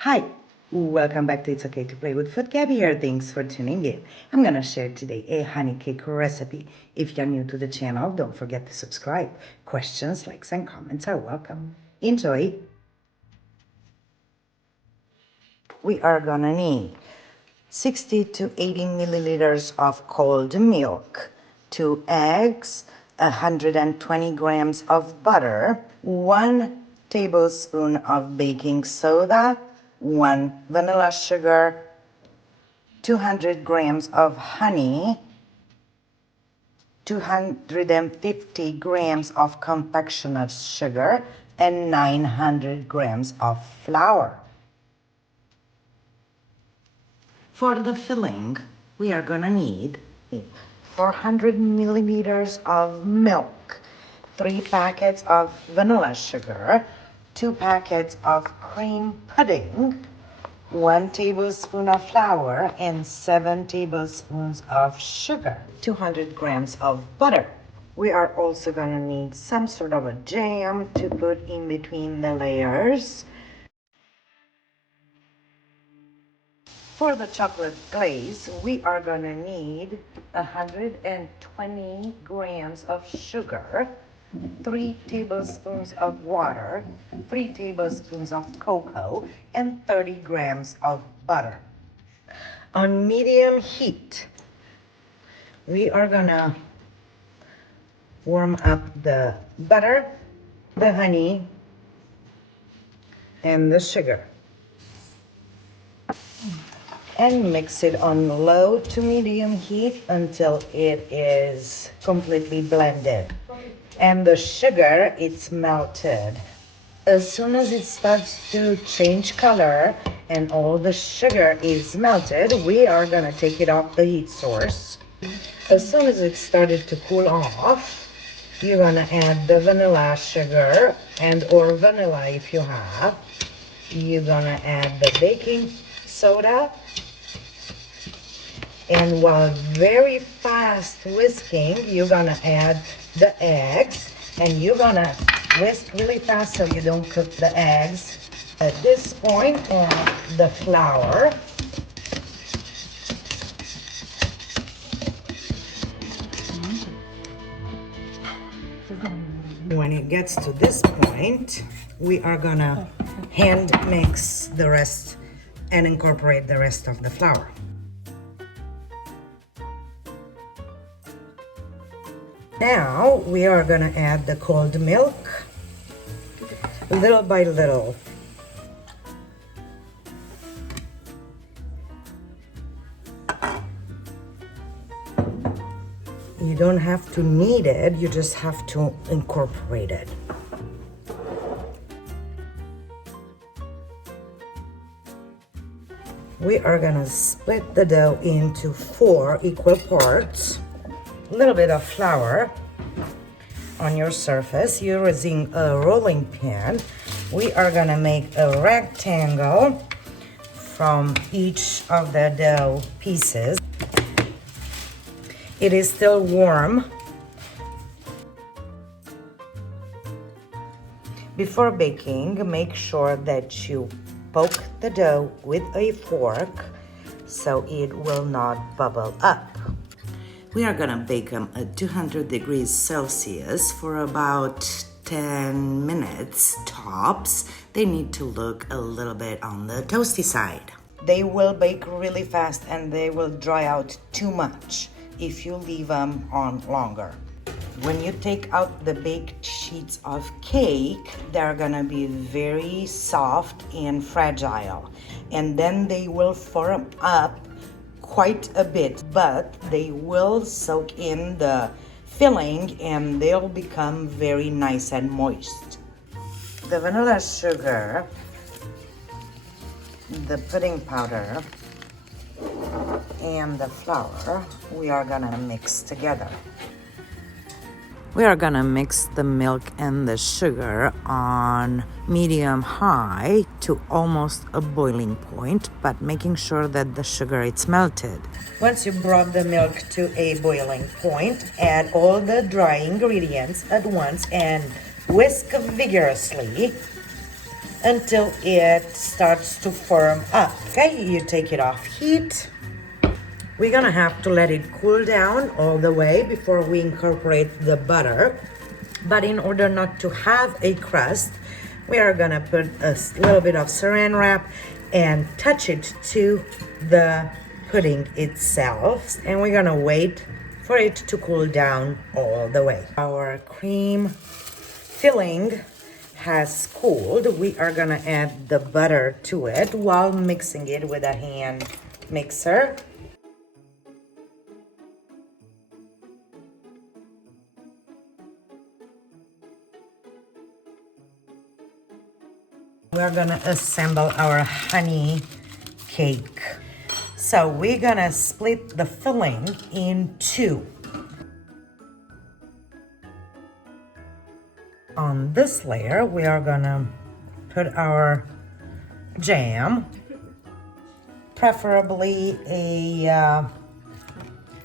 Hi, welcome back to It's Okay to Play with Food. Gabby here. Thanks for tuning in. I'm gonna share today a honey cake recipe. If you're new to the channel, don't forget to subscribe. Questions, likes, and comments are welcome. Enjoy. We are gonna need 60 to 80 milliliters of cold milk, 2 eggs, 120 grams of butter, 1 tablespoon of baking soda, 1 vanilla sugar, 200 grams of honey, 250 grams of confectioner's sugar, and 900 grams of flour. For the filling, we are gonna need 400 milliliters of milk, 3 packets of vanilla sugar, 2 packets of cream pudding, 1 tablespoon of flour, and 7 tablespoons of sugar, 200 grams of butter. We are also gonna need some sort of a jam to put in between the layers. For the chocolate glaze, we are gonna need 120 grams of sugar, 3 tablespoons of water, 3 tablespoons of cocoa, and 30 grams of butter. On medium heat, we are gonna warm up the butter, the honey, and the sugar, and mix it on low to medium heat until it is completely blended. And the sugar, it's melted. As soon as it starts to change color and all the sugar is melted, we are gonna take it off the heat source. As soon as it started to cool off, you're gonna add the vanilla sugar or vanilla if you have. You're gonna add the baking soda, and while very fast whisking, you're gonna add the eggs, and you're gonna whisk really fast so you don't cook the eggs. At this point, add the flour. When it gets to this point, we are gonna hand mix the rest and incorporate the rest of the flour. Now we are gonna add the cold milk, little by little. You don't have to knead it, you just have to incorporate it. We are gonna split the dough into 4 equal parts. A little bit of flour on your surface. You're using a rolling pin. We are gonna make a rectangle from each of the dough pieces. It is still warm. Before baking, make sure that you poke the dough with a fork so it will not bubble up. We are gonna bake them at 200 degrees Celsius for about 10 minutes tops. They need to look a little bit on the toasty side. They will bake really fast and they will dry out too much if you leave them on longer. When you take out the baked sheets of cake, they're gonna be very soft and fragile. And then they will form up quite a bit, but they will soak in the filling and they'll become very nice and moist. The vanilla sugar, the pudding powder, and the flour, we are gonna mix together. We are gonna mix the milk and the sugar on medium-high to almost a boiling point, but making sure that the sugar is melted. Once you brought the milk to a boiling point, add all the dry ingredients at once and whisk vigorously. until it starts to firm up. Okay, you take it off heat. We're gonna have to let it cool down all the way before we incorporate the butter. But in order not to have a crust, we are gonna put a little bit of saran wrap and touch it to the pudding itself. And we're gonna wait for it to cool down all the way. Our cream filling has cooled. We are gonna add the butter to it while mixing it with a hand mixer. We're gonna assemble our honey cake. So we're gonna split the filling in two. On this layer, we are gonna put our jam, preferably a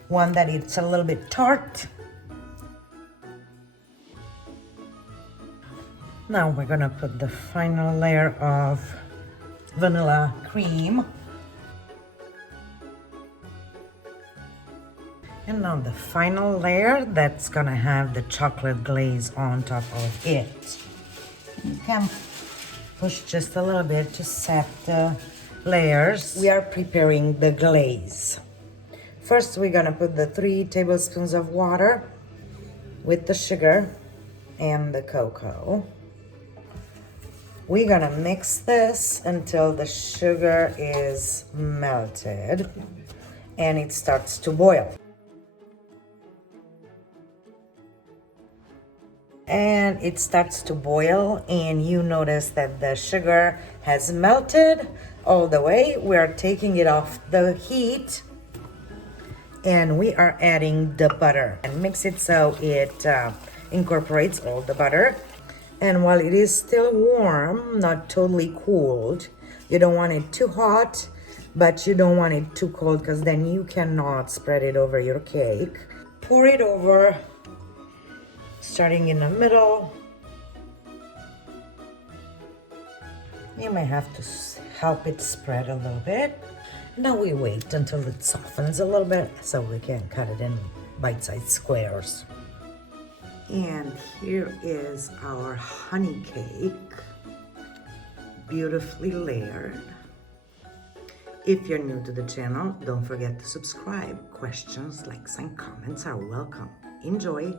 one that it's a little bit tart. Now we're gonna put the final layer of vanilla cream. And now the final layer that's gonna have the chocolate glaze on top of it. You can push just a little bit to set the layers. We are preparing the glaze. First, we're gonna put the 3 tablespoons of water with the sugar and the cocoa. We're gonna mix this until the sugar is melted and it starts to boil. And it starts to boil and you notice that the sugar has melted all the way. We are taking it off the heat and we are adding the butter and mix it so it incorporates all the butter. And while it is still warm, not totally cooled, you don't want it too hot, but you don't want it too cold because then you cannot spread it over your cake. Pour it over, starting in the middle. You may have to help it spread a little bit. Now we wait until it softens a little bit so we can cut it in bite-sized squares. And here is our honey cake, beautifully layered. If you're new to the channel, don't forget to subscribe. Questions, likes, and comments are welcome. Enjoy!